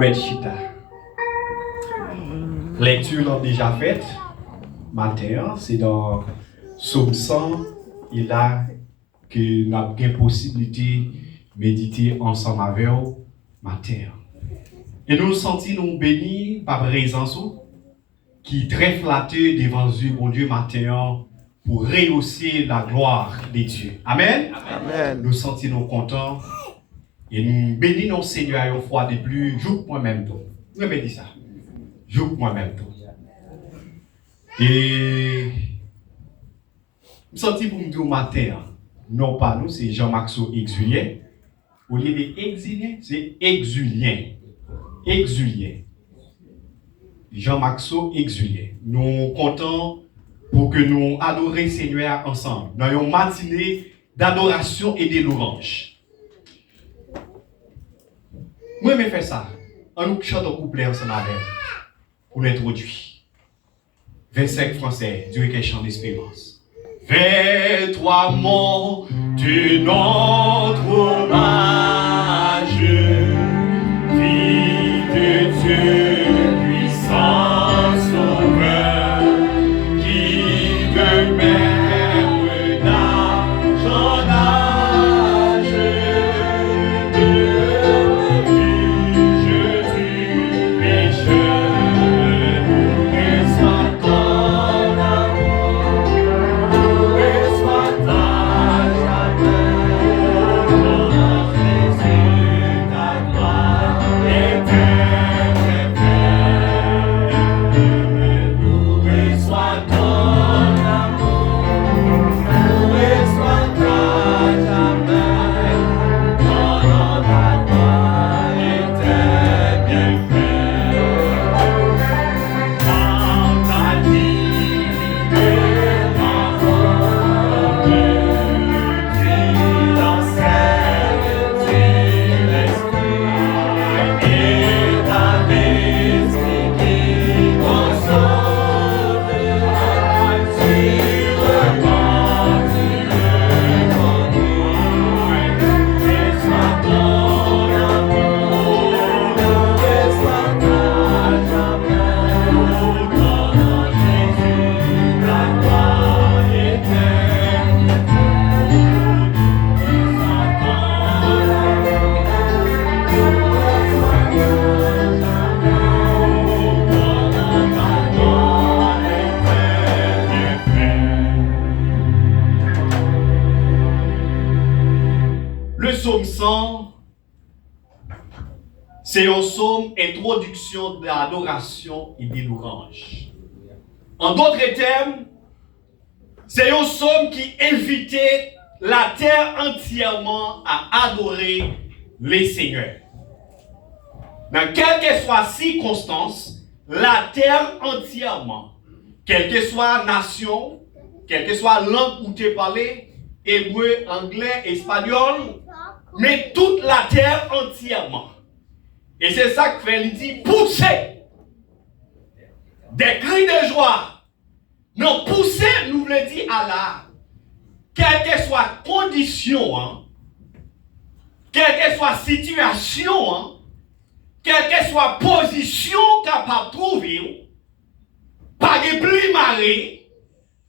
Chita. Lecture l'ont déjà faite. Matin, c'est dans Psaume 100. Et là, que nous avons la possibilité de méditer ensemble avec vous matin. Et nous sentons nous bénis par présence qui est très flatté devant Dieu, bon Dieu, matin, pour rehausser la gloire de Dieu. Amen. Amen. Nous sentons nous contents et nous bénissons Seigneur une fois de plus, joue moi-même tout. Je me dis ça. Joue moi-même tout. Et nous sentons pour nous dire au matin, non pas nous, c'est Jean-Maxo Exulien. Au lieu d'exilien, c'est Exulien. Exulien. Jean-Maxo Exulien. Nous comptons pour que nous adorions Seigneur ensemble dans une matinée d'adoration et de louange. Moi, je fais ça. On nous chante un couplet ensemble avec pour l'introduire. 25 français, Dieu est chant d'espérance. Vers toi, mon Dieu, notre hommage, vie de Dieu. C'est un psaume introduction de l'adoration et de louange. En d'autres termes, c'est un psaume qui invitait la terre entièrement à adorer les seigneurs. Dans quelle que soit circonstance, la terre entièrement, quelle que soit nation, quelle que soit langue où tu parles, hébreu, anglais, espagnol, mais toute la terre entièrement. Et c'est ça que fait, il dit, poussez des cris de joie. Non, poussez, nous voulons dire à la, quelle que soit condition, hein, quelle que soit situation, hein, quelle que soit position capable de trouver, pas de pluie marée,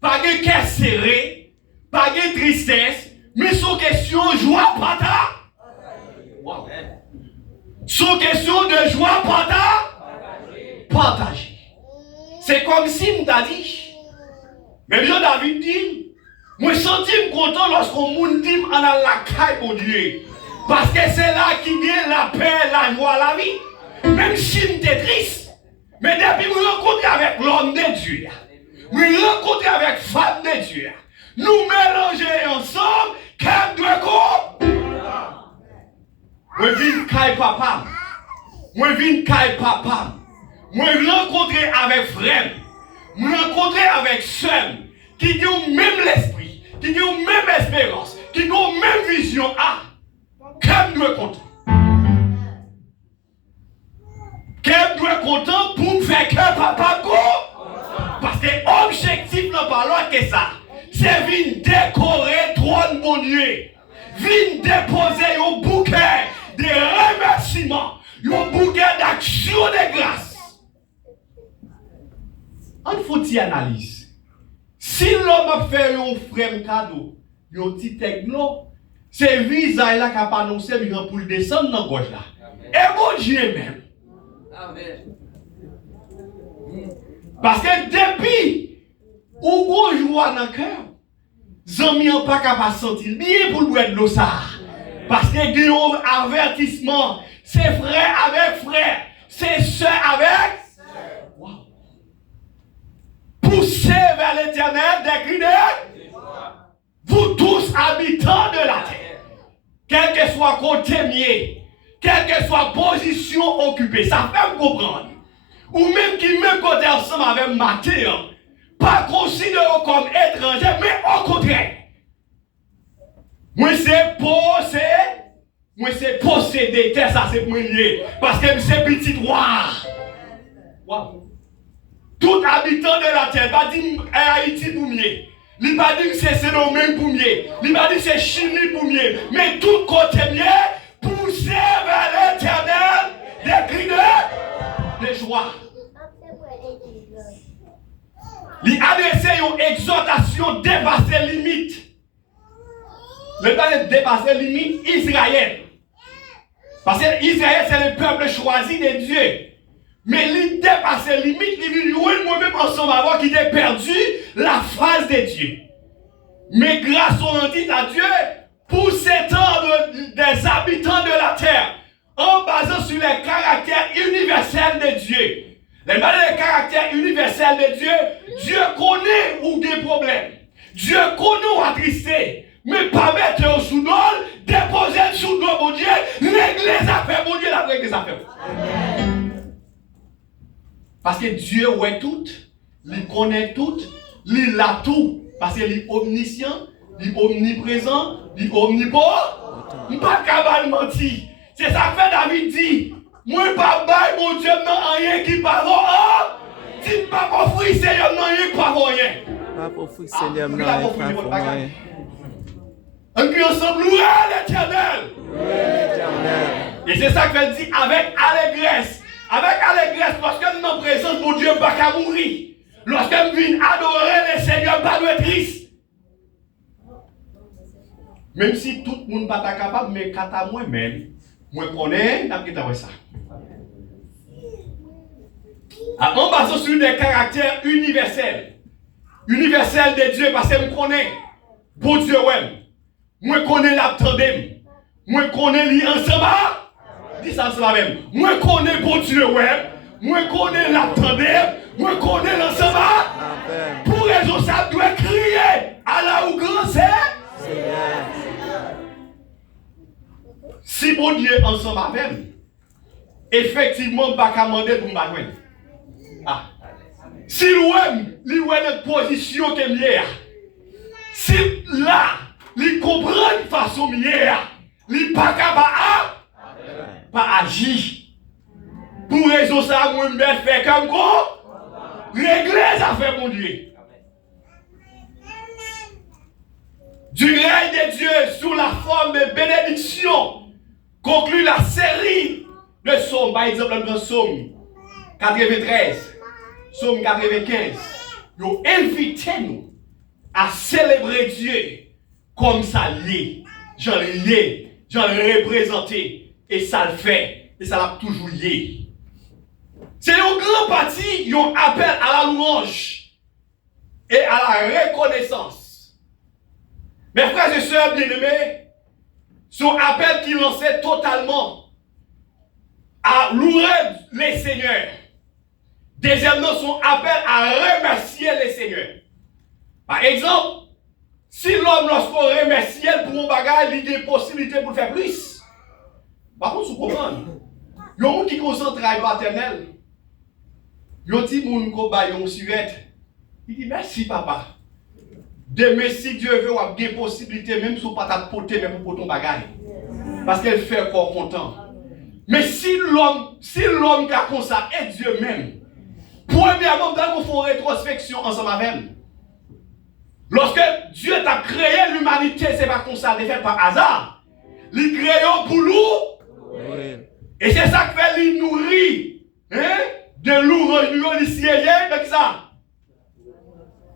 pas de cœur serré, pas de tristesse, mais sur question joie pata. Wow. Sur question de joie partager. C'est comme si on t'a dit, mais bien David dit, moi senti content lorsqu'on moun dit en la caille mon Dieu. Parce que c'est là qui vient la paix, la joie, la vie. Même si on est triste, mais depuis que nous rencontrons avec l'homme de Dieu, nous rencontrons avec la femme de Dieu, nous mélanger ensemble, qu'elle doit go. Moi, viens caille papa. Moi, viens caille papa. Moi, rencontrer avec frère. Moi, rencontrer avec soeur. Qui ont même l'esprit. Qui ont même espérance. Qui ont même vision. Ah, qu'elle doit content. Qu'elle doit content pour me faire que papa go. Parce que l'objectif n'est pas loin que ça. C'est venir décorer trône mon Dieu. Venir déposer au bouquet des remerciements un bouquet d'action de grâce. On faut y analyse. Si l'homme a fait un frère cadeau, un petit techno, c'est visa là qui a annoncé pour le descendre dans la gauche là. Et bon Dieu même. Amen. Parce que depuis, ou gros joie dans le cœur, zami n'ont pas capable de sentir bien pour boire de l'eau ça. Parce que il y a un avertissement. C'est frère avec frère. C'est soeur avec soeur. Wow. Poussez vers l'éternel des cris de vous tous habitants de la terre. Quel que soit côté mieux, quelle que soit position occupée, ça fait me comprendre. Ou même qui même côté ensemble avec Matthieu, pas considéré comme étranger, mais au contraire. Moi c'est posséder terre, ça c'est pour lié. Parce que c'est petit roi. Wow. Tout habitant de la terre, pas dire Haïti pour mieux. Il pas dire que c'est le même pour mieux. Il pas dire que c'est Chili pour mieux. Mais tout côté mieux, poussez vers l'éternel des cris de joie. Il adresse une exhortation dépasser limite. Le temps de dépasser limite Israël. Parce que Israël c'est le peuple choisi de Dieu. Mais il dépasse les limites, il vit moi-même ensemble avant qu'il ait perdu la face de Dieu. Mais grâce au rendit à Dieu, pour s'étendre des habitants de la terre, en basant sur les caractères universels de Dieu. Les caractères universels de Dieu, Dieu connaît où des problèmes. Dieu connaît où attristé. Mais pas mettre sous l'eau, déposer sous l'eau, mon Dieu, régler les affaires, mon Dieu, la règle des affaires. Parce que Dieu ouais tout, il connaît tout, il a tout. Parce qu'il est omniscient, il est omniprésent, il est omnipotent. Il n'est pas capable de mentir. C'est ça que David dit. Moi, pas bail, mon Dieu, non, rien qui parle. Dis pas pour fruit, Seigneur, non, rien qui parle rien. Pas pour fruit, Seigneur, non, rien qui parle rien. On crie ensemble, louez l'Éternel. Et c'est ça qu'elle dit avec allégresse. Avec allégresse, lorsque nous sommes en présence, mon Dieu, pas qu'à mourir. Lorsque nous venons adorer le Seigneur, pas de être triste. Même si tout le monde n'est pas capable, mais quand à moi-même, moi connais, je ça. En basant sur des caractères universels. Universels de Dieu, parce que je connais. Bon Dieu, ouais. Moi connais l'attendem. Moi connais l'ensemble. Dis ça cela même. Moi connais bon Dieu, ouais. Moi connais l'attendem. Moi connais l'ensemble. Pour raison ça doit crier à la ou grand c'est. Si bon Dieu ensemble avec, effectivement, pas qu'à demander pour m'avoir. Ah. Si lui notre position que mieux. Si là, il comprend de façon mieux, il pas capable pas agir. Pour raison ça, moi me faire comme quoi, régler les affaires mon Dieu. Du règne de Dieu sous la forme de bénédiction conclut la série de psaumes. Par exemple, dans psaume 93, psaume 95. Nous invitons à célébrer Dieu comme ça l'est. J'en l'ai représenté. Et ça le fait. Et ça l'a toujours lié. C'est un grand parti, un appel à la louange et à la reconnaissance. Mes frères et sœurs bien-aimés, son appel qui lançait totalement à louer les seigneurs. Deuxièmement, son appel à remercier les seigneurs. Par exemple, si l'homme, lorsqu'on remercie pour un bagage, il y a des possibilités pour faire plus. Par contre, vous comprenez, il y a un qui concentre le travail paternel. Il y a un petit monde qui a une suivette. Il dit merci papa. Demain, si Dieu veut, on a des possibilités, même si on ne peut pas porter, mais pour ton bagage. Parce qu'elle fait encore content. Mais si l'homme qui a comme ça est Dieu même, premièrement, nous faisons une rétrospection ensemble avec elle. Lorsque Dieu t'a créé l'humanité, ce n'est pas comme ça, c'est fait par hasard. Il crée pour nous. Et c'est ça qui fait lui nourrir. Hein? De louange, nous, siéger, comme ça.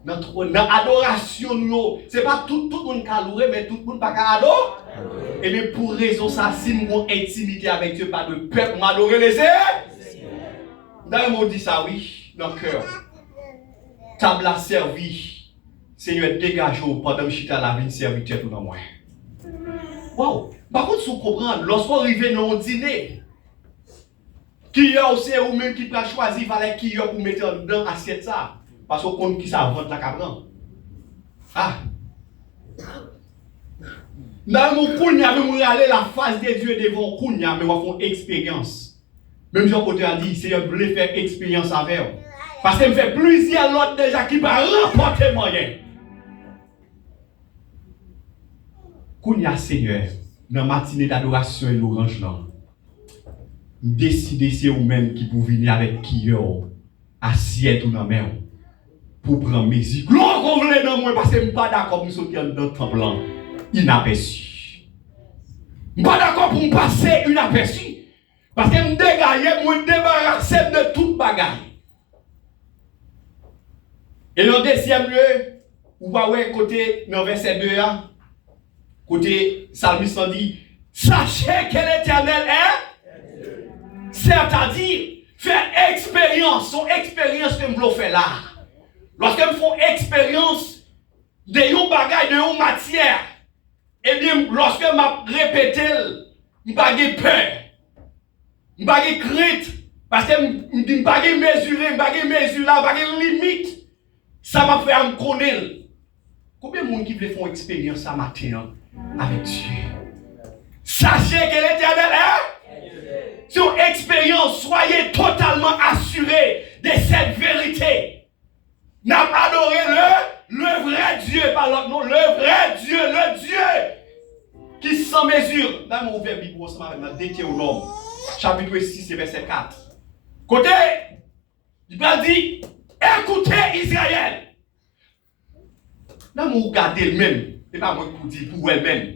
Dans l'adoration, nous, ce n'est pas tout le monde qui a loué, mais tout le monde qui a adoré. Et bien pour raison ça, si nous avons intimité avec Dieu, pas de peuple, m'adorer les dans le monde dit ça, oui, dans le cœur. Table a servi. Seigneur, dégage-vous pendant que je suis à la vie de serviteur tout dans moi. Wow! Par contre, si vous comprenez, lorsqu'on arrive dans un dîner, qui a aussi ou même qui peut choisir, il fallait qui a pour mettre dans l'assiette ça. Parce qu'on compte qui ça vente la cabran. Ah! Dans mon kounya, même aller la face de Dieu devant kounya, mais on fait une expérience. Même Jean-Côté a dit, Seigneur, je voulais faire expérience avec vous. Parce qu'il me fait plusieurs l'autre déjà qui va remporter moyen. Kounya, Seigneur, dans la matinée d'adoration et l'orange là, décidez c'est vous-même qui pour venir avec qui yo, assiette ou dans la main, pour prendre musique. L'on qu'on voulait dans moi parce que je ne suis pas d'accord pour sauter dans le temple inaperçu. Je ne suis pas d'accord pour me passer inaperçu. Parce que je me dégage, je me débarrasse de toute bagaille. Et dans le deuxième lieu, vous voyez côté, dans verset 2, côté Psalmiste dit, sachez que l'Éternel est, c'est-à-dire, faire expérience, son expérience que je fais là. Lorsque je fais expérience de yon bagay, de yon matière, eh bien, lorsque je répète, je n'ai pas de peur, je n'ai pas de crainte, parce que je n'ai pas de mesurer, je n'ai pas de mesure, je n'ai pas de limite. Ça m'a fait me connaître. Combien de monde qui veut faire une expérience ce matin avec Dieu? Sachez que l'Éternel est sur expérience, soyez totalement assurés de cette vérité. N'a pas adoré le vrai Dieu, par l'autre nom, le vrai Dieu, le Dieu qui sans mesure. Là, mon ouvert Bible ensemble avec Deutéronome, chapitre 6, verset 4. Côté, il va dire, écoutez Israël. Là, mon regardez le même, et pas moi pour dire pour elle-même.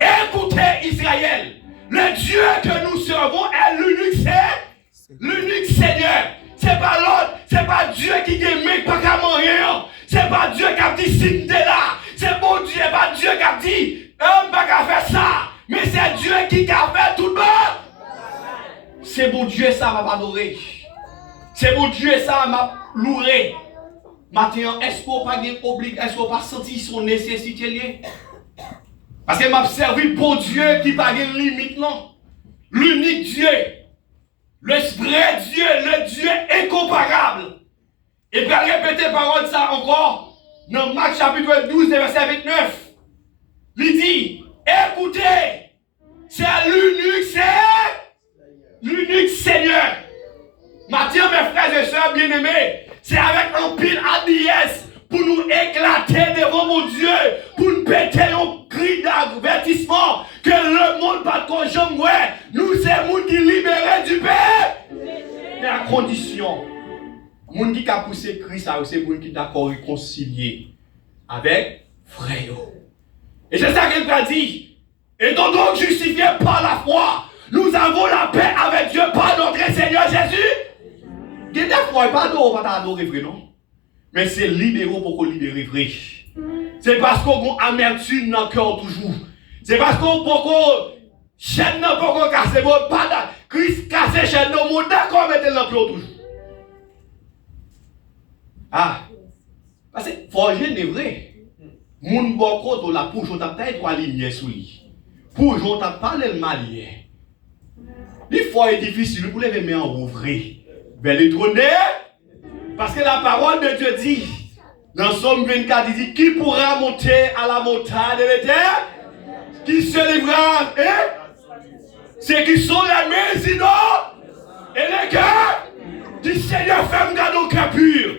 Écoutez Israël, le Dieu que nous servons est l'unique Seigneur. C'est pas l'autre, c'est pas Dieu qui est pas qu'à rien. C'est pas Dieu qui a dit si t'es là. C'est bon Dieu, pas Dieu qui a dit pas qu'à faire ça. Mais c'est Dieu qui a fait tout le monde. C'est bon Dieu ça m'a adoré. C'est bon Dieu ça m'a loué. Maintenant, est-ce qu'on pas est-ce qu'on pas senti son nécessité liée? Parce que m'a servi bon Dieu qui pas de limite non. L'unique Dieu. Le vrai Dieu, le Dieu incomparable. Et puis répéter parole ça encore dans Marc chapitre 12 verset 29. Il dit, écoutez, c'est l'unique Seigneur. Maintenant mes frères et sœurs bien-aimés, c'est avec un pile ADS pour nous éclater devant mon Dieu, pour nous péter un cri d'avertissement que le monde pas de conjoint, nous c'est le monde qui libéré du Père. Mais à condition, le monde qui a poussé Christ, c'est le monde qui est d'accord réconcilié avec frère. Et c'est ça qu'il a dit. Et donc justifiés par la foi, nous avons la paix avec Dieu par notre Seigneur Jésus. Il y a des fois, pas d'adorer vrai, non? Mais c'est libéraux pour qu'on libère vrai. C'est parce qu'on a amertume dans le cœur toujours. C'est parce qu'on peut chaîne dans le cœur casser. Pas Christ casse chaîne dans le monde, d'accord, mettez dans le cœur toujours. Ah, parce que forger est vrai. Moun boko to la pour j'on t'a trois lignes sur lui. Pour j'on t'a parlé le malien. Des fois est difficile pour les mains en vrai. Vers les trônes. Parce que la parole de Dieu dit, dans Somme 24, il dit, qui pourra monter à la montagne de l'Éternel? Qui se livrera, ceux qui sont les mains sinon, et les cœurs du Seigneur fait me garder au cœur pur.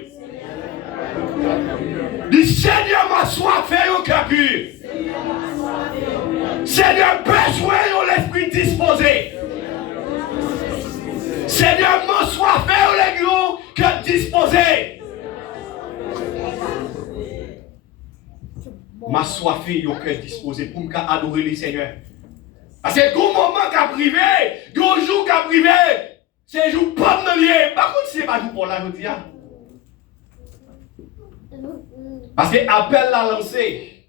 Du Seigneur m'a soif au cœur pur. Seigneur, besoin de l'esprit disposé. Seigneur, m'en soit fait au que disposé. M'assoiffé au cœur disposé pour me adorer le Seigneur. Parce que au moment qu'a privé, au jour qu'a privé, c'est un jour pas de lié. Par contre, c'est pas jour pour la journée. Parce que appel l'a lancé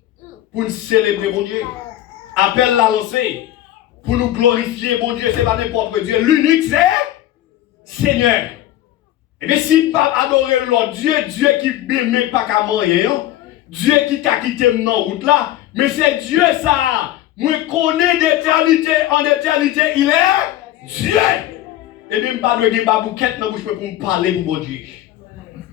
pour nous célébrer mon Dieu. Appel l'a lancé pour nous glorifier mon Dieu. C'est pas n'importe Dieu. L'unique c'est Seigneur. Et bien si pas adorer l'autre Dieu, Dieu qui ne pas qu'à manger, Dieu qui t'a quitté dans route là, mais c'est Dieu ça. Moi connais d'éternité en éternité, il est Dieu. Et bien pas de dire babouquette dans bouche pour me parler pour mon Dieu.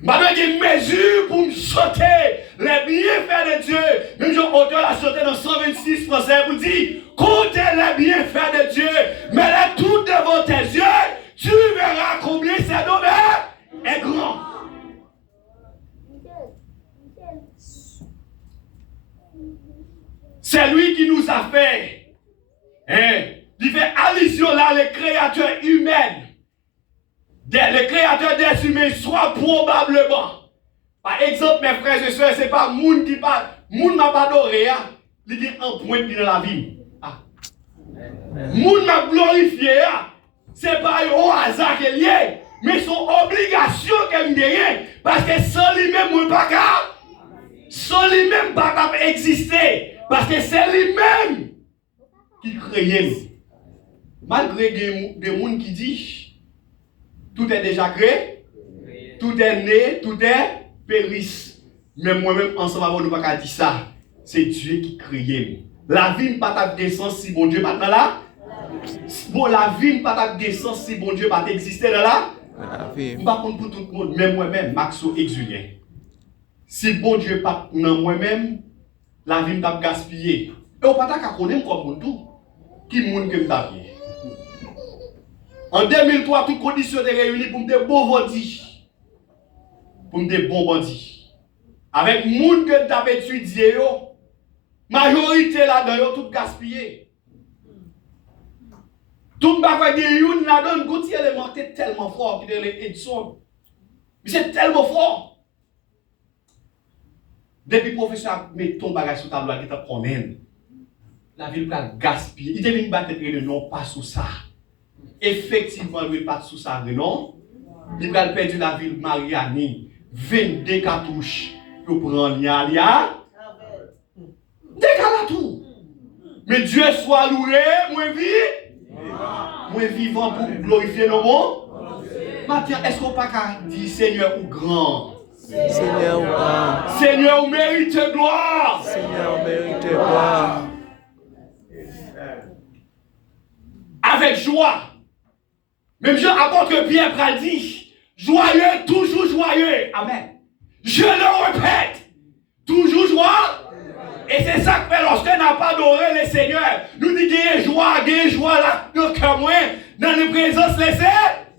Pas de mesure pour me sauter les bienfaits de Dieu. Même Jean auteur a sauté dans 126 français pour dire comptez les bienfaits de Dieu, mets-les tout devant tes yeux, tu verras combien c'est nom est grand. C'est lui qui nous a fait. Il fait allusion là, les créateurs humains. Les créateurs des humains, soit probablement. Par exemple, mes frères et sœurs, ce n'est pas moun qui parle. Moun m'a pas adoré, il dit un point dans la vie. Moun m'a glorifié, ce n'est pas un hasard qu'il y a, mais son obligation qu'il y a. Parce que sans lui-même, moi pas capable. Sans lui-même, pas capable exister. Parce que c'est lui-même qui crée. Malgré des gens qui disent tout est déjà créé, tout est né, tout est périsse. Mais moi-même, ensemble, nous ne pouvons pas dire ça. C'est Dieu qui crée. La vie n'a pas de sens si bon Dieu n'est pas là. Bon, la vie n'a pas de sens si bon Dieu n'a pas existé là. Je ne vais pas pour tout le monde, mais moi-même, Maxo Exulien. Si bon Dieu n'est pas dans moi-même, la vie n'a pas gaspillé. Et on ne peut pas connaître comme tout. Qui est que je En 2003, toutes conditions étaient réunies pour me dire bon bandit. Pour me dire bon bandit. Avec les gens que tu as étudié, majorité là-dedans, tout gaspillé. Tout le monde qui est là-dedans, Gauthier est tellement fort qu'il est Edson. Mais c'est tellement fort. Depuis le professeur met ton bagage sur ta table, il t'a promené. La ville va gaspiller. Il devait battre le nom pas sous ça. Effectivement, il ne pas sous ça, non? Il va perdre la ville Mariani. 22 cartouches pour prendre Lia. Décale tout. Mais Dieu soit loué, moi vivant pour glorifier nos bons. Maintenant, est-ce qu'on ne peut pas dire Seigneur ou grand? Seigneur ou grand. Seigneur, mérite gloire. Seigneur, mérite gloire. Avec joie. Même Jean apôtre Pierre a dit, joyeux, toujours joyeux. Amen. Je le répète, toujours joie. Et c'est ça que fait lorsque nous n'a pas adoré le Seigneur. Nous disons qu'il joie là, dans le cœur moins, dans la présence laissée.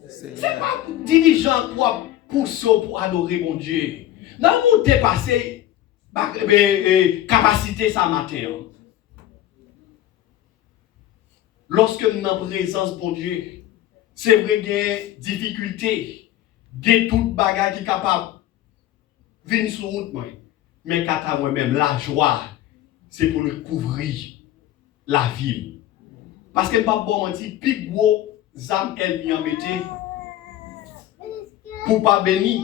C'est pas dirigeant pour pousser pour adorer mon Dieu. Nous avons dépassé capacité ça matin. Lorsque nous sommes en présence de mon Dieu, c'est vrai qu'il y a des difficultés, il y a toute bagarre qui est capable de venir sur route. Mais quant à moi-même, la joie, c'est pour le couvrir la ville. Parce que je ne peux pas mentir, plus gros âme elle vient mettre pour ne pas bénir,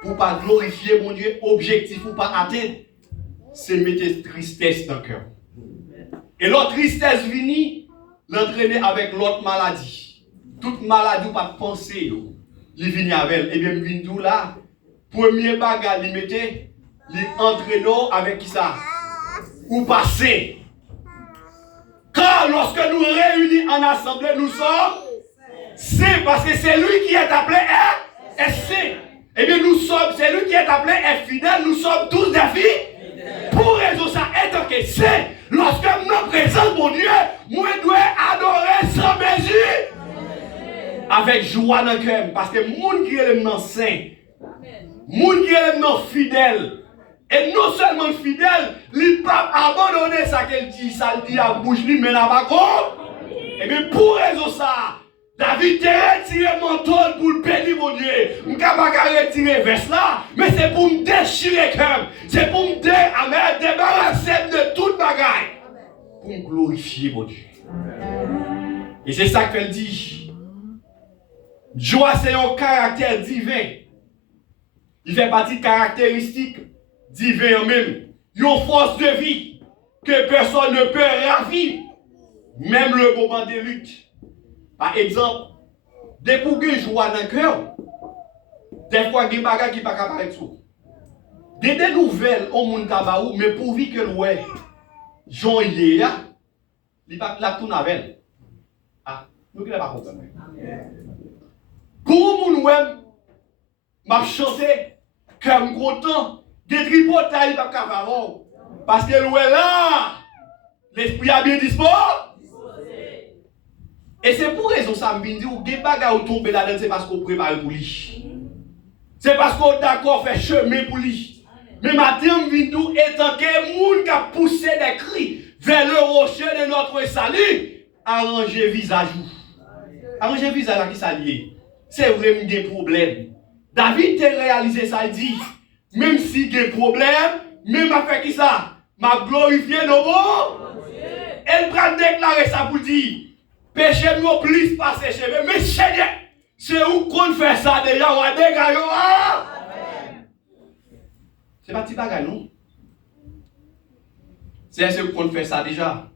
pour ne pas glorifier mon Dieu, objectif pour ne pas atteindre, c'est mettre tristesse dans le cœur. Et l'autre tristesse vient l'entraîner avec l'autre maladie. Toute maladie, pas de pensée, il vient avec elle. Et bien, il vient là, premier bagage, il mettait, il entraîne avec qui ça? Ou passer. Car lorsque nous réunis en assemblée, nous sommes c'est parce que c'est lui qui est appelé est. Et bien, nous sommes, c'est lui qui est appelé est fidèle, nous sommes tous des filles. Pour raison ça, être que c'est, lorsque nous présentons mon Dieu, moi je dois adorer sans mesure. Avec joie dans le cœur. Parce que les gens qui est le saint, les gens qui est le fidèle, et non seulement fidèle, il ne peut pas abandonner ça qu'elle dit, ça le dit à bouche, lui, mais là-bas, et bien pour raison ça, David a retiré mon manteau pour le bénir mon Dieu. Je ne peux pas retirer vers là, mais c'est pour me déchirer le cœur. C'est pour me débarrasser de toute bagaille. Pour me glorifier mon Dieu. Et c'est ça qu'elle dit. Joie, c'est un caractère divin. Il fait partie de caractéristiques divines en même. Une force de vie que personne ne peut ravir. Même le moment de lutte. Par exemple, dès pour que joie dans le cœur, des fois, il y a des bagages qui ne sont pas capables de faire. Des nouvelles au monde tabaou, mais pourvu que l'ouest, Jean Yé, il va la tourner avec elle. Ah, nous ne pas comprendre. Pour mon web, m'a chanté comme content, des tripotailles pas capable. Parce que l'ouest là, l'esprit a bien disposé. Et c'est pour raison ça me dit ou des bagages tomber là-dedans, c'est parce qu'on prépare pour lui. C'est parce qu'on est d'accord faire chemin pour lui. Mais maintenant, Vindou étant que moun qui a poussé des cris vers le rocher de notre salut, arranger visage. Arranger visage à qui ça lié. C'est vraiment des problèmes. David a réalisé ça, il dit, même si il y a des problèmes, même avec qui ça, m'a glorifié nos mots. Elle prend déclarer ça pour dire, péché nous plus passer chez nous. Mais Seigneur, c'est où qu'on fait ça déjà, on a dégagé. C'est pas petit bagage, non? C'est ce qu'on fait ça déjà.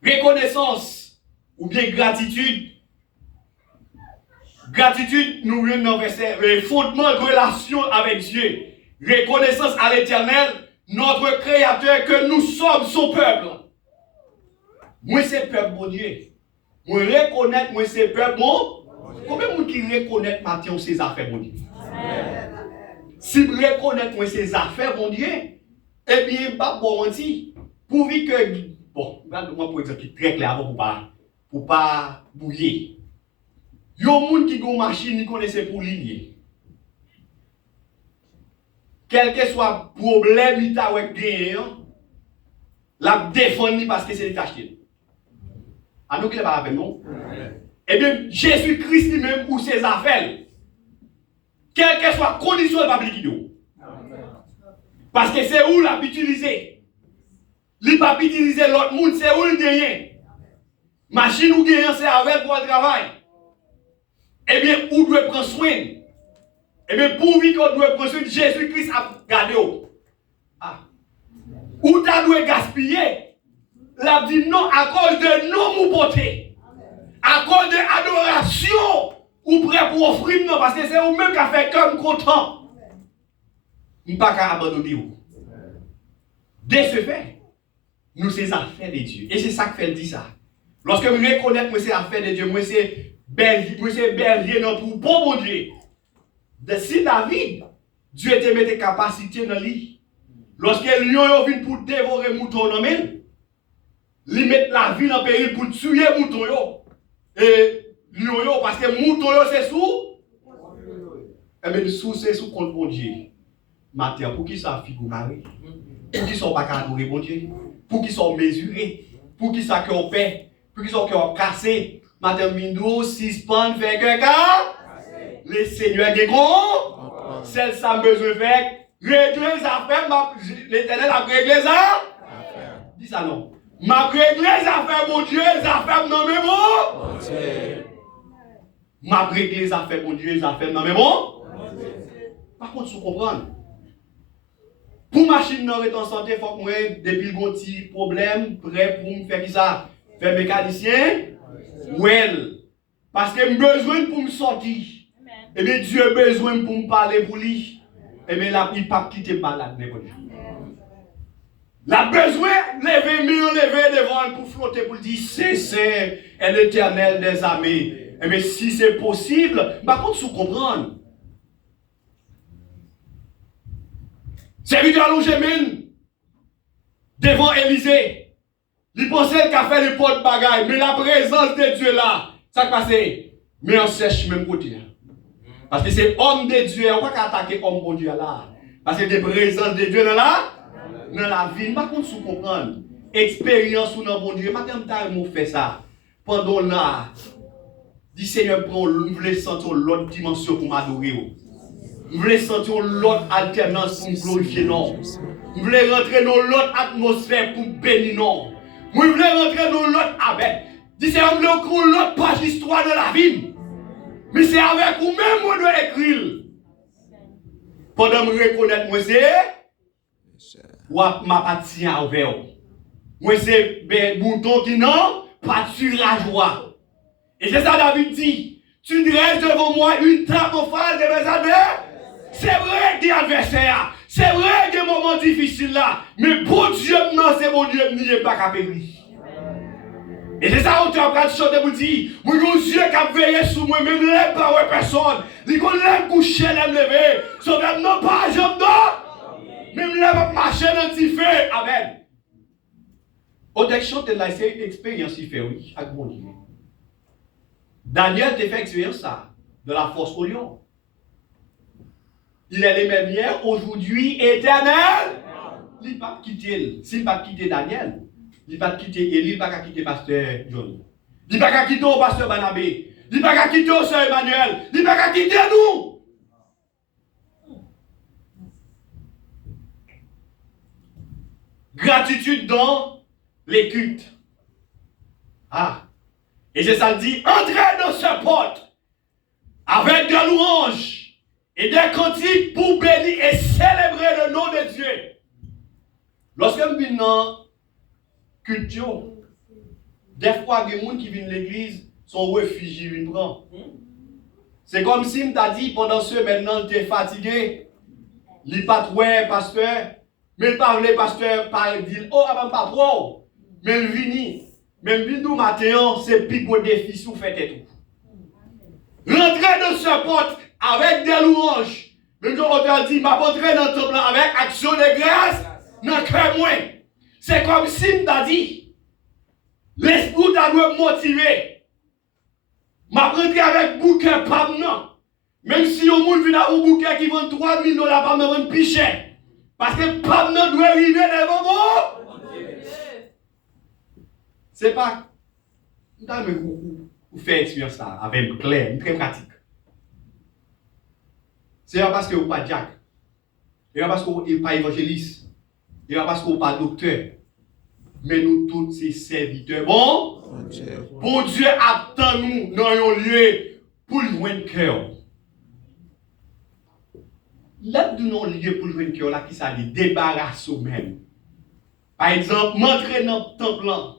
Reconnaissance ou bien gratitude. Gratitude, nous venons dans le verset, le fondement de relation avec Dieu. Reconnaissance à l'Éternel, notre Créateur, que nous sommes son peuple. Moi, c'est peuple, mon Dieu. Moi, reconnaître, moi, c'est peuple, mon. Combien de gens qui reconnaissent maintenant ses affaires, mon Dieu? Si vous reconnaissez moi ses affaires, mon Dieu, eh bien, pas bon menti. Pourvu que. Bon, moi, pour exemple, très clair pour pas bouiller. Il y a des gens qui ont une machine, qui connaissent pour lier. Quel que soit le problème, il t'a gagné, la défendre parce que c'est le caché. À nous qui n'est pas avec nous. Eh bien, Jésus-Christ lui-même ou ses affaires, quelle que soit la condition de la Bible. Parce que c'est où l'a utilisé. Il n'a pas utilisé l'autre monde, c'est où il gagne. Machine ou gagne, c'est avec pour le travail. Eh bien, où doit prendre soin. Eh bien, pourvu qu'on doit prendre soin, Jésus-Christ a gardé. Ah. Où tu dois gaspiller. L'a dit non à cause de nos beautés. À cause de l'adoration, ou prêt pour offrir, non, parce que c'est vous-même qui a fait comme content. Nous ne pouvons pas abandonner. Dès ce fait, nous sommes affaires de Dieu. Et c'est ça que fait dit ça. Lorsque vous reconnaissez que c'est affaire de Dieu, moi c'est berger dans tout bon Dieu. Si David, Dieu te met des capacités dans lui. Lorsque lion vient pour dévorer mouton dans lui, il met la vie en péril pour tuer mouton. Et lion, parce que mouton c'est sous. Et bien sous c'est sous contre bon Dieu. Matin, pour qui ça figure Marie? Pour qui sont pas adorer bon Dieu? Pour qui sont mesurés? Pour qui ça qu'on paix? Pour qui sont qu'on cassé? Matin, Mindo, 6 pannes, fait que les seigneurs des gros, celle ça besoin de faire, régler les affaires, l'Éternel a réglé les affaires. Dis ça non. M'a réglé les affaires, mon Dieu, les affaires non mais bon. M'a réglé les affaires, mon Dieu, les affaires non mais bon. Par contre, vous comprenez. Pour machine non être en santé, il faut que moi, depuis le petit problème, prêt pour me faire qui ça? Faire mécanicien? Well. Parce que j'ai besoin pour me sortir. Et bien Dieu a besoin pour me parler pour lui. Et bien là, il ne peut pas quitter malade. Il a besoin de lever devant pour flotter, pour dire c'est l'Éternel des armées. Et bien si c'est possible, par contre, vous comprenez. Serviteur allongé devant Élisée. Il pensait qu'il a fait le pot de bagaille, mais la présence de Dieu là, ça qui passe, mais on sèche même côté. Parce que c'est homme de Dieu, on ne peut pas attaquer homme de Dieu là. Parce que des présences de Dieu là, dans la vie, par contre, vous comprenez, expérience ou non bon Dieu, maintenant, on fait ça. Pendant là, dit Seigneur, je voulais sentir l'autre dimension pour m'adorer. Je voulais sentir l'autre alternance pour me glorifier, non. Je voulais rentrer dans l'autre atmosphère pour bénir non. Je voulais rentrer dans l'autre avec. Dis c'est on voulait écrire l'autre page d'histoire de la vie. Mais c'est avec vous-même que je dois écrire. Pendant que je reconnaître moi c'est ma partie envers. Moi c'est bouton qui non, pas sur la joie. Et c'est ça David dit. Tu dresses devant moi une table en face de mes adversaires. C'est vrai qu'il y a adversaire. C'est vrai qu'il y a des moments difficiles là. Mais bon Dieu, non, c'est bon Dieu, n'y pas qu'à périr. Et c'est ça où tu es en train de chanter pour dire, moi, mon Dieu qui a veillé sur moi, même lève pas ouais personne. Il qu'on lève coucher, lève lever. Sauf que non pas, j'aime non. Même lève marcher dans le feu. Amen. Au dès que chanter là, c'est une expérience qui fait, oui, avec mon Dieu. Daniel t'a fait expérience ça, de la force au lion. Il est le même hier, aujourd'hui, éternel. Il n'a pas quitté, s'il n'a pas quitté Daniel, il n'a pas quitté Élie, il n'a pas quitté pasteur Johnny. Il n'a pas quitté le pasteur Banabé. Il n'a pas quitté le sœur Emmanuel. Il n'a pas quitté nous. Gratitude dans les cultes. Ah. Et c'est ça le dit, entrez dans ce porte avec des louanges et des cantiques pour bénir et célébrer le nom de Dieu. Lorsque je viens dans la culture, des fois, il y a des gens qui viennent à l'église, sont réfugiés, ils viennent prendre. C'est comme si je t'a dit, pendant ce maintenant, tu es fatigué, il n'est pas trop, pasteur, mais parler, pasteur, par dire, oh, avant pas trop, mais il vient. Même si nous matin, c'est plus beau défi si vous faites tout. Rentrez dans ce porte avec des louanges. Même si on t'a dit, ma rentrer dans le temple avec action de grâce, dans le cœur moins. C'est comme si on t'a dit, l'esprit t'a dû motiver. Ma rentré avec bouquet pas non. Même si on monde vient à un bouquet qui vend $3,000 pas me plus cher. Parce que pas non doit arriver devant moi. C'est pas. Vous faites expérience ça avec clair, très pratique. C'est pas parce que vous n'êtes pas Jack. C'est pas parce que vous n'êtes pas évangéliste. C'est pas parce que vous n'êtes pas docteur. Mais nous tous ces serviteurs. Bon Dieu attend nous dans un lieu pour le jouer cœur. Là, nous avons un lieu pour le jouer cœur là qui ça dit débarrasse même. Par exemple, m'entrer dans le temple.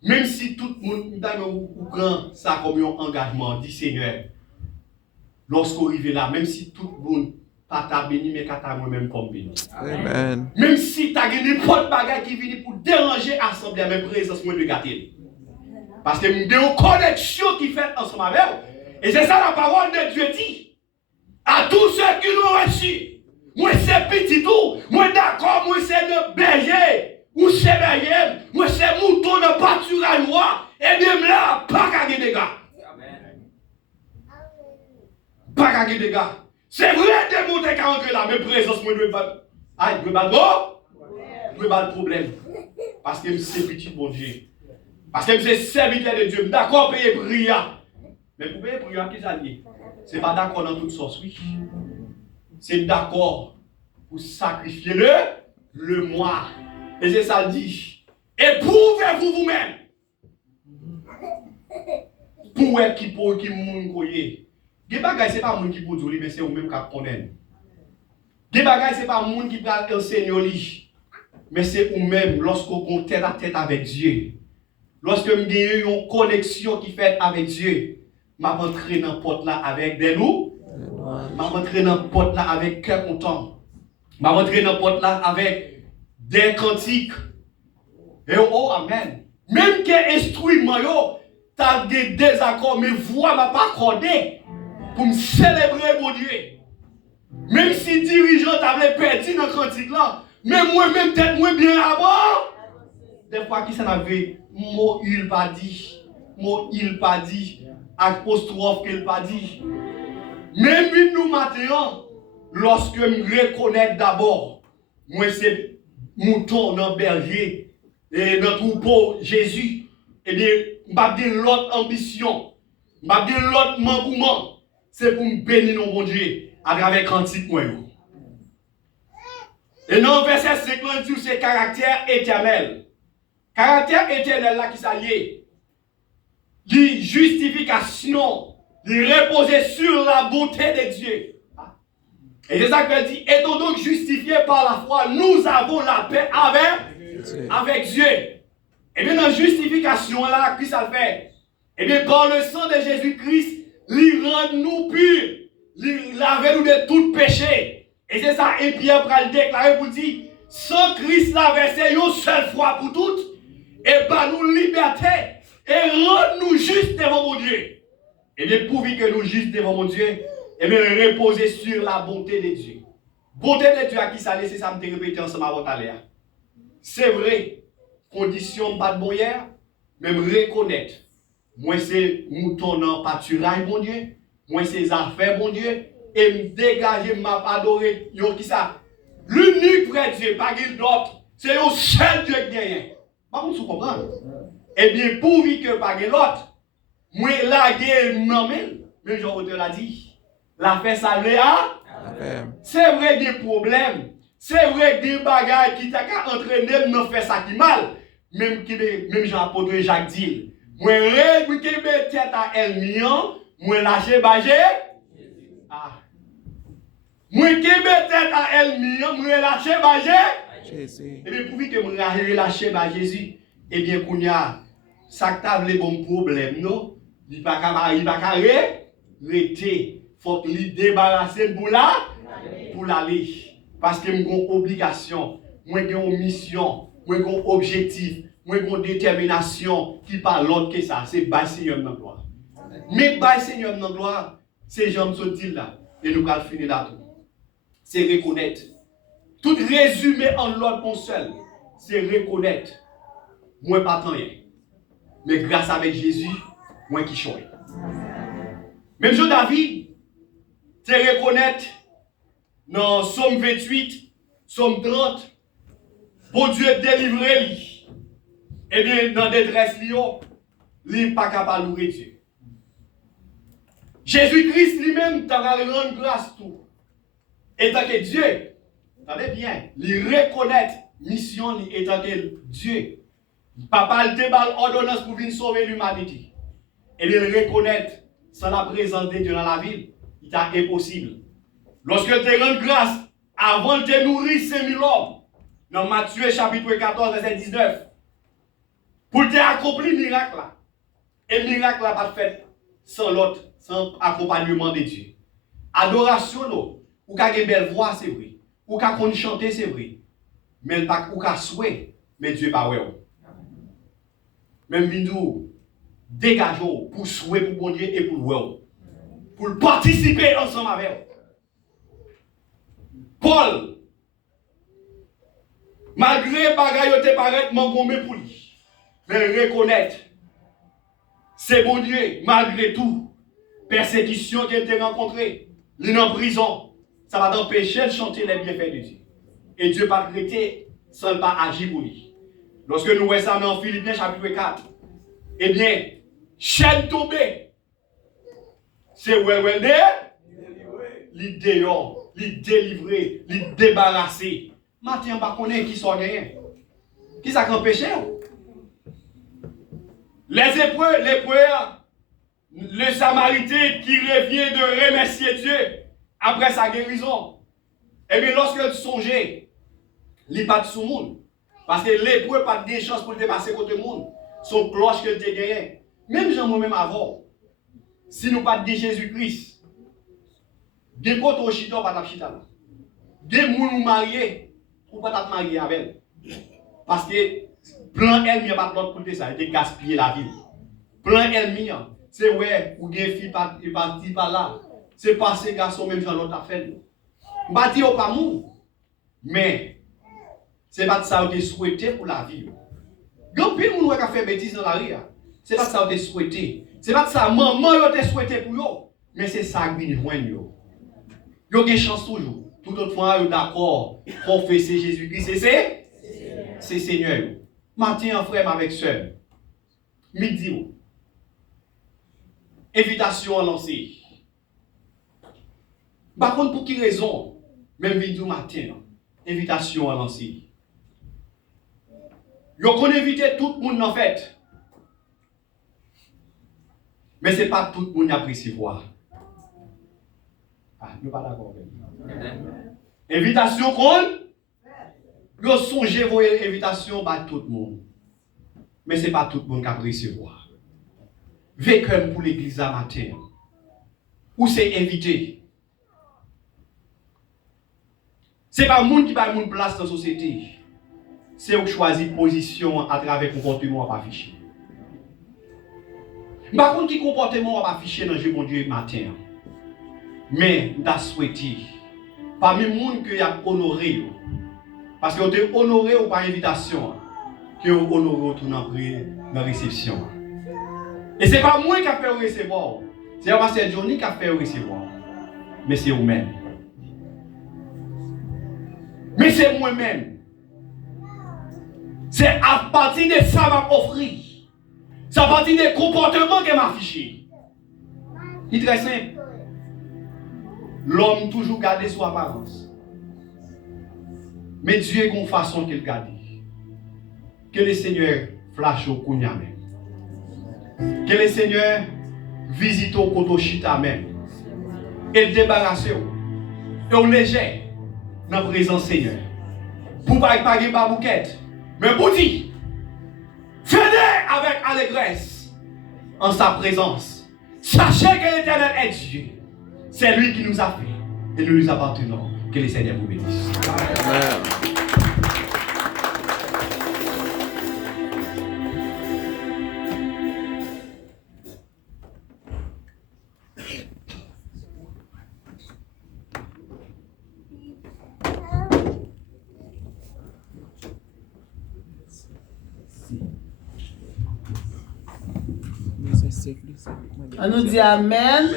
Même si tout le monde prend ça comme un engagement, dit Seigneur, lorsqu'on arrive là, même si tout le monde pas t'a béni, mais qu'à moi-même comme béni. Amen. Même si tu as n'importe de bagaille qui vient pour déranger l'assemblée à même présence, moi de gâter. Parce que nous avons une connexion qui fait ensemble avec vous. Et c'est ça la parole de Dieu dit. À tous ceux qui l'ont reçu, moi c'est petit tout, moi d'accord, moi c'est le berger. Ou c'est berger, moi c'est mouton de pâturage roi, et même là, pas qu'à des dégâts. Pas qu'à des dégâts. C'est vrai de monter qu'à entrer là, mais présence, moi, je ne veux pas. Ah, je ne veux pas je ne veux pas de problème. Parce que c'est petit, bon Dieu. Parce que c'est serviteur de Dieu. D'accord, payer prière. Mais pour payer prière, qui ça dit? Ce n'est pas d'accord dans toute sorte, oui. C'est d'accord pour sacrifier le moi. Et c'est ça le dit. Éprouvez-vous vous-même. Pour être qui pour qui moun koye. Des bagages c'est pas moun qui pour dire mais c'est vous même qui connaît. Des bagages c'est pas moun qui va enseigner li. Mais c'est vous même lorsqu'on compte tête à tête avec Dieu. Lorsque vous avez une connexion qui fait avec Dieu, m'a rentré dans porte là avec des loups. M'a rentré dans porte là avec cœur content. M'a rentré dans porte là avec des cantiques. Et oh, amen. Même que instrument yo, t'as des désaccords, mais voix m'a pas accordé pour me célébrer mon Dieu. Même si dirigeant t'avait perdu dans le cantique là, mais moi-même peut-être moins bien avant. Des fois qui s'en avait, mot il pas dit, apostrophe qu'il pas dit. Même nous maintenant, lorsque je reconnais d'abord, moi c'est mouton dans berger et dans troupeau Jésus, eh bien, je vais dire l'autre ambition, je vais dire l'autre engouement, c'est pour me bénir mon bon Dieu à travers cantique moi. Et dans le verset 5, on dit c'est caractère éternel. Caractère éternel là qui s'allie. Die justification, de reposer sur la beauté de Dieu. Et c'est ça qu'elle dit, étant donc justifiés par la foi, nous avons la paix avec Dieu. Et bien dans la justification là, qui ça fait? Et bien par le sang de Jésus-Christ, il rend nous purs, il lave nous de tout péché. Et c'est ça, et Pierre va le déclarer pour dire, sans Christ l'a versé une seule fois pour toutes, et par nous liberté, et rend nous justes devant mon Dieu. Et bien pourvu que nous justes devant mon Dieu, et bien reposer sur la bonté de Dieu. Bonté de Dieu à qui ça laisse, c'est ça me répéter ensemble avant d'aller. C'est vrai, condition pas de bon hier, même reconnaître. Moi c'est mouton dans pâturage, mon Dieu. Moi c'est affaires, mon Dieu. Et me dégager, m'a adorer. Yo qui ça? L'unique vrai Dieu, pas d'autre. C'est le seul Dieu qui gagne. Pas vous comprendre. Eh bien, pourvu que pas l'autre, moi la guerre non mais Jean te l'a dit. La fait ça là. C'est vrai des problèmes. C'est vrai des bagages qui t'a entraîné nous faire ça qui mal. Même Jean-Apôtre Jacques dit. Moi récupérer tête à elle million, moi lâcher bagé. Ah. Moi qui mets tête à elle million, moi lâcher bagé. Jésus. Et bien pourvu que moi lâcher bagé Jésus, et bien qu'on y a ça que t'as les bons problèmes non, il pas arrêter. Faut qu'il débarrasser pour l'aller. Parce que j'ai une obligation, moi j'ai une mission, moi j'ai un objectif, moi j'ai une détermination qui parle l'autre que ça. C'est bas Seigneur dans gloire. Mais bas Seigneur dans gloire, c'est Jean se dit là. Et nous allons finir là tout. C'est reconnaître. Tout résumé en l'autre pour seul. C'est reconnaître. Moi pas tant rien. Mais grâce avec Jésus, moi qui change. Même Jean David, c'est reconnaître dans Somme 28, Somme 30, bon Dieu délivré lui. Et bien dans détresse il n'est pas capable de Dieu. Jésus-Christ lui-même t'a rendre grâce tout. Et tant que Dieu, attendez bien, il reconnaît mission étant que Dieu. Papa le déballe ordonnance pour venir sauver l'humanité. Et il reconnaît sans la présence de Dieu dans la ville, il est impossible. Lorsque tu rends grâce, avant de te nourrir 5000 hommes, dans Matthieu chapitre 14, verset 19, pour te accomplir le miracle là. Et le miracle là pas fait sans l'autre, sans accompagnement de Dieu. Adoration, non. Ou qu'à une belle voix, c'est vrai. Ou qu'à chanter, c'est vrai. Mais ou qu'à souhait, mais Dieu pas ouais. Même vidéo, dégageons pour souhait pour bon Dieu et pour ouais. Pour participer ensemble avec eux. Paul, malgré bagaille te paraît mangommé pour lui, mais reconnaître, c'est bon Dieu, malgré tout, persécution qu'il a rencontrée, il est en prison, ça va t'empêcher de chanter les bienfaits de Dieu. Et Dieu pas traité sans ne pas agir pour lui. Lorsque nous voyons ça dans Philippiens chapitre 4, eh bien, chaîne tombée, c'est il dehors, il délivré, il débarrassé. Maintenant, on va connaître qui sont gagnés. Qui ça empêché? Les épreuves, le Samaritain qui revient de remercier Dieu après sa guérison. Eh bien, lorsque tu songes, il n'est pas de sous monde. Parce que l'épreuve n'a pas de chance pour te passer côté monde. Son cloche que tu as gagné. Même moi-même avant, si nous pas de Jésus-Christ, des côtés au chita, pas de chita. Des gens mariés, ou pas de marier avec elle. Parce que plan ennemi pas de l'autre côté ça, il a gaspillé la vie. Plan ennemi, c'est ouais, ou des filles parti par là. C'est passé garçon même dans l'autre affaire. Je ne pas dire pas mou, mais c'est pas ça que tu souhaité pour la vie. Quand pile moun qui a fait bêtise dans la rue, c'est pas ça que tu souhaité. C'est pas ça maman t'a souhaité pour yo, mais c'est ça qui vient joindre yo. Yo gen chance toujours. Tout autre fois yo d'accord, confesser Jésus-Christ c'est Seigneur. Matin frère avec sœur. Midi. Invitation à lancer. Par contre pour quelle raison même vidéo matin. invitation à lancer. Yo qu'on invite tout le monde en fait. Mais ce n'est pas tout le monde qui apprécie voir. Ah, nous pas d'accord avec ça. Invitation qu'on yo songez vos invitations à tout le monde. Mais ce n'est pas tout le monde qui apprécie voir. Vécu pour l'église à matin. Ou c'est invité. Ce n'est pas le monde qui va une place dans la société. C'est eux qui choisissent position à travers le comportement à afficher. Par contre, qui comportement à afficher dans le bon Dieu matin. Mais nous avons souhaité, parmi les gens qui ont honoré, parce que vous avez honoré par invitation, que vous honoré dans la réception. Et ce n'est pas moi qui a fait recevoir, c'est le pasteur Johnny qui a fait recevoir. Mais c'est vous-même. Mais c'est moi-même. C'est à partir de ça que m'a offert. C'est à partir des comportements que m'a affiché. Il est très simple. L'homme toujours garde son apparence. Mais Dieu a une façon qu'il garde. Que le Seigneur flash au kounya même. Que le Seigneur visite au kotoshita même. Et le débarrasser. Et on léger dans la présence du Seigneur. Pour ne pas payer par bouquette. Mais pour dire, venez avec allégresse en sa présence. Sachez que l'Éternel est Dieu. C'est lui qui nous a fait et nous nous appartenons. Que le Seigneur vous bénisse. Amen. On nous dit Amen.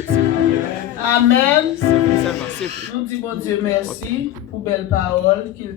Amen. Nous dit bon Dieu merci pour belle parole qu'il